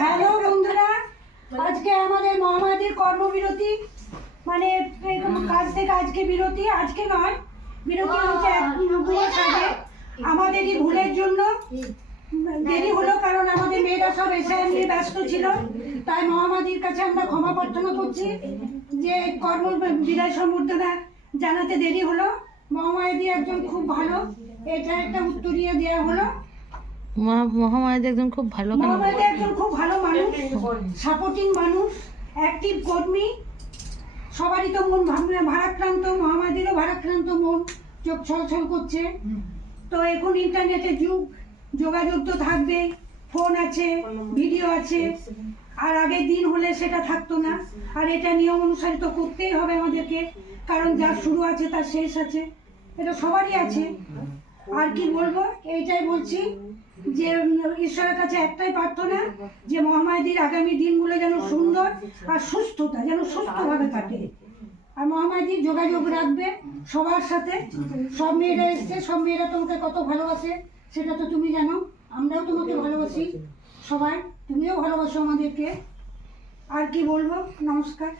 Hello বন্ধুরা আজকে আমাদের মহামারীর কর্মবিরতি মানে কাজ থেকে আজকে বিরতি আজকে নয় বিরতি হচ্ছে আমাদেরই ভুলের জন্য দেরি হলো কারণ আমাদের মেয়েরা সব এসে ব্যস্ত ছিল। তাই মহামারীর কাছে আমরা ক্ষমা প্রার্থনা করছি যে কর্ম বিদায় সম্বর্ধনা জানাতে দেরি হলো। মহামায়াদি একজন খুব ভালো এটা একটা উত্তরীয় দেওয়া হলো। মহামায়াদি একজন খুব ভালো মহামায়াদি একজন খুব ভালো মানুষ সাপোর্টিং মানুষ অ্যাক্টিভ কর্মী। সবারই তো মন ভারাক্রান্ত মহামায়াদিরও ভারাক্রান্ত মন চোখ ছলছল করছে। তো এখন ইন্টারনেটের যুগ যোগাযোগ তো থাকবে ফোন আছে, ভিডিও আছে, আর আগের দিন হলে সেটা থাকতো না। আর এটা নিয়ম অনুসারে তো করতেই হবে আমাদেরকে, কারণ যা শুরু আছে তার শেষ আছে। এটা সবারই আছে। আর কি বলব? এইটাই বলছি যে ঈশ্বরের কাছে একটাই প্রার্থনা যে মহামায়াদির আগামী দিনগুলো যেন সুন্দর আর সুস্থতা, যেন সুস্থভাবে কাটে। আর মহামায়াদির যোগাযোগ রাখবে সবার সাথে। সব মেয়েরা এসছে, সব মেয়েরা তোমাকে কত ভালোবাসে। সেটা তো তুমি জানো আমরাও তোমাকে ভালোবাসি সবাই তুমিও ভালোবাসো আমাদেরকে। আর কি বলব? নমস্কার।